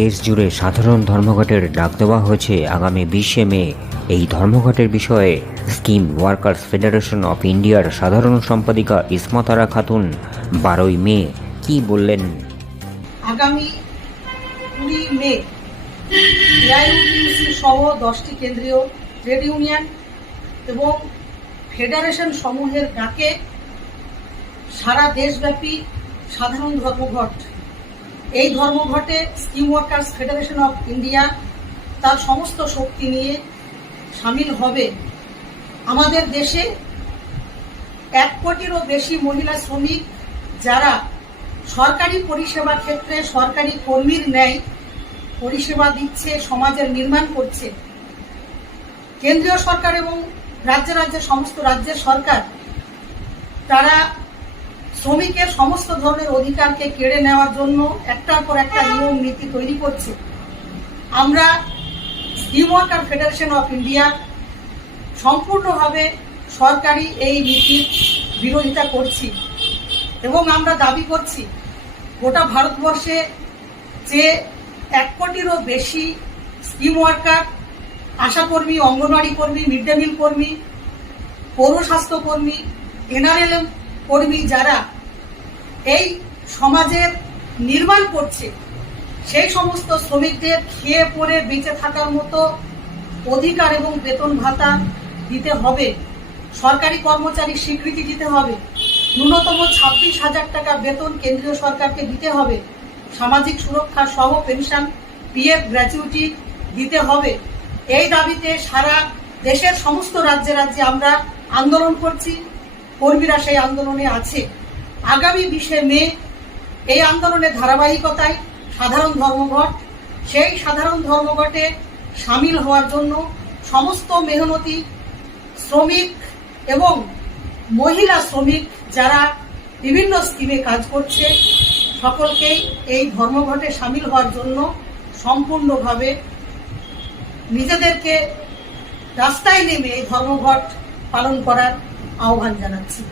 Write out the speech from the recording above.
দেশ জুড়ে সাধারণ ধর্মঘটের ডাক দেওয়া হয়েছে আগামী বিশে মে। এই ধর্মঘটের বিষয়ে স্কিম ওয়ার্কার্স ফেডারেশন অফ ইন্ডিয়ার সাধারণ সম্পাদিকা ইসমাতারা খাতুন, বারোই মে। কি বললেন? আগামী মে সহ দশটি কেন্দ্রীয় ট্রেড ইউনিয়ন এবং ফেডারেশন সমূহের ডাকে সারা দেশব্যাপী সাধারণ ধর্মঘট এই ধর্মঘটে scheme workers federation of India তার সমস্ত শক্তি নিয়ে সামিল হবে। আমাদের দেশে এক কোটিরও বেশি মহিলা শ্রমিক যারা সরকারি পরিষেবা ক্ষেত্রে সরকারি কর্মীর ন্যায় পরিষেবা দিচ্ছে, সমাজের নির্মাণ করছে। কেন্দ্রীয় সরকার এবং রাজ্য রাজ্যের, সমস্ত রাজ্যের সরকার, তারা শ্রমিকের সমস্ত ধরনের অধিকারকে কেড়ে নেওয়ার জন্য একটার পর একটা নিয়ম, নীতি তৈরি করছে। আমরা scheme worker federation of India সম্পূর্ণভাবে সরকারি এই নীতির বিরোধিতা করছি এবং আমরা দাবি করছি, গোটা ভারতবর্ষে যে এক কোটিরও বেশি স্কিম ওয়ার্কার আশাকর্মী, অঙ্গনওয়াড়ি কর্মী, মিড ডে মিল কর্মী, পৌর স্বাস্থ্য কর্মী এনআরএলএম কর্মী যারা এই সমাজের নির্মাণ করছে, সেই সমস্ত শ্রমিকদের খেয়ে পড়ে বেঁচে থাকার মতো অধিকার এবং বেতন ভাতা দিতে হবে। সরকারি কর্মচারী স্বীকৃতি দিতে হবে। ন্যূনতম ছাব্বিশ হাজার টাকা বেতন কেন্দ্রীয় সরকারকে দিতে হবে। সামাজিক সুরক্ষা সহ পেনশন, পিএফ গ্র্যাচুইটি দিতে হবে। এই দাবিতে সারা দেশের সমস্ত রাজ্যে রাজ্যে আমরা আন্দোলন করছি। কর্মীরা সেই আন্দোলনে আছে। আগামী বিশে মে এই আন্দোলনের ধারাবাহিকতায় সাধারণ ধর্মঘট, সেই সাধারণ ধর্মঘটে সামিল হওয়ার জন্য সমস্ত মেহনতি শ্রমিক এবং মহিলা শ্রমিক যারা বিভিন্ন স্কিমে কাজ করছে, সকলকেই এই ধর্মঘটে সামিল হওয়ার জন্য সম্পূর্ণভাবে নিজেদেরকে রাস্তায় নেমে এই ধর্মঘট পালন করার আহ্বান জানাচ্ছি।